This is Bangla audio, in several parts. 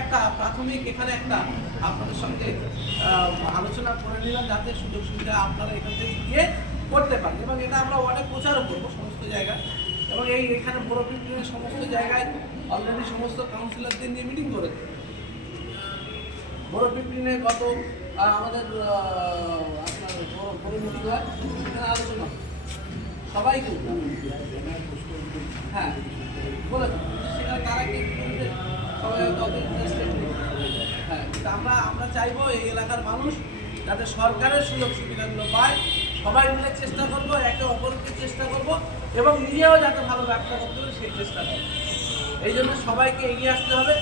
একটা প্রাথমিক এখানে একটা আপনাদের সঙ্গে আলোচনা করে নিলাম, যাতে সুযোগ সুবিধা আপনারা এখান থেকে গিয়ে করতে পারেন। এবং এটা আমরা অনেক প্রচারও করবো সমস্ত জায়গায়। এবং এখানে বড় পিপলিনের সমস্ত জায়গায় অলরেডি সমস্ত কাউন্সিলরদের নিয়ে মিটিং করেছে। বড় পিপলিনে গত আমাদের আপনার বড় মুখী হয় এখানে আলোচনা সবাইকে হ্যাঁ বলে সেখানে তারা কি সবাই হ্যাঁ, আমরা চাইবো এই এলাকার মানুষ যাতে সরকারের সুযোগ সুবিধাগুলো পায়। সবাই মিলে চেষ্টা করবো, একে অপরকে চেষ্টা করবো এবং নিজেও যাতে ভালো ব্যবসা করতে হবে সেই চেষ্টা করবো। এই জন্য সবাইকে এগিয়ে আসতে হবে।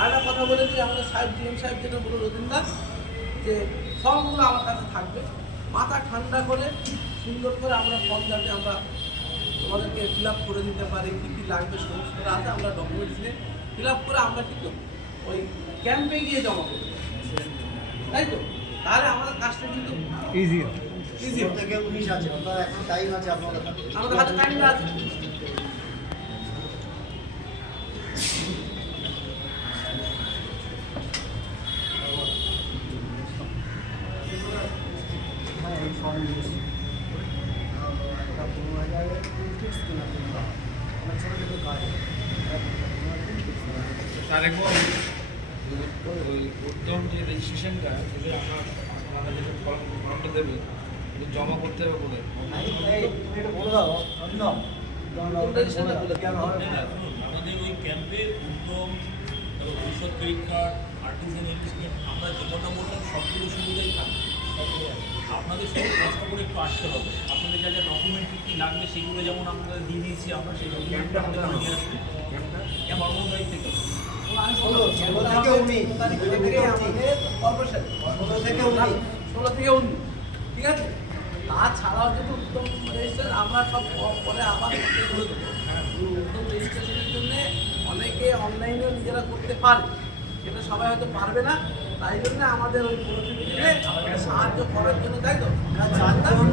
আর একটা কথা বলে দিই, আমাদের সাহেব ডিএম সাহেব যেটা বলল রবীন্দ্র, যে ফর্মগুলো আমার কাছে থাকবে, মাথা ঠান্ডা করে সুন্দর করে আমরা ফর্ম যাতে আমরা তোমাদেরকে ফিল আপ করে দিতে পারি, কী কী লাগবে সমস্ত আছে আমরা ডকুমেন্টস নিয়ে ফিল আপ করে আমরা কিন্তু ওই ক্যাম্পে গিয়ে জমা করব, তাই তো? তাহলে আমাদের কাজটা কিন্তু ইজি থেকে 19 আছে, আপনার এখন টাইম আছে, আমাদের হাতে টাইম আছে। উদ্যম যে রেজিস্ট্রেশনটা আমাদের যে ফর্মটা দেবে জমা করতে হবে বলে আমাদের ওই ক্যাম্পে উদ্যম, ভবিষ্যৎ ক্রেডিট কার্ড, আর্টিজান ইনভেস্টমেন্ট, আমরা যেটা বললাম সবগুলো সুবিধাই থাকবে। আপনাদের সঙ্গে কষ্ট করে একটু আসতে হবে। আপনাদের যা যা ডকুমেন্ট কী লাগবে সেগুলো যেমন আপনাদের দিয়ে দিয়েছি, আমরা সেই ডকুমেন্টটা আমাদের নিয়ে আসবো। ক্যাম্প 18 তারিখ থেকে 16 থেকে 19 ঠিক আছে? তাছাড়াও যদি উত্তম রেজিস্ট্রেশন আমরা সব পরে আবার করতে বলে দেবো। উত্তম রেজিস্ট্রেশনের জন্য অনেকে অনলাইনেও নিজেরা করতে পারে, সেটা সবাই হয়তো পারবে না। তাই জন্য আমাদের ওই প্রতিনিধিকে সাহায্য করার জন্য, তাই তো? 4 জন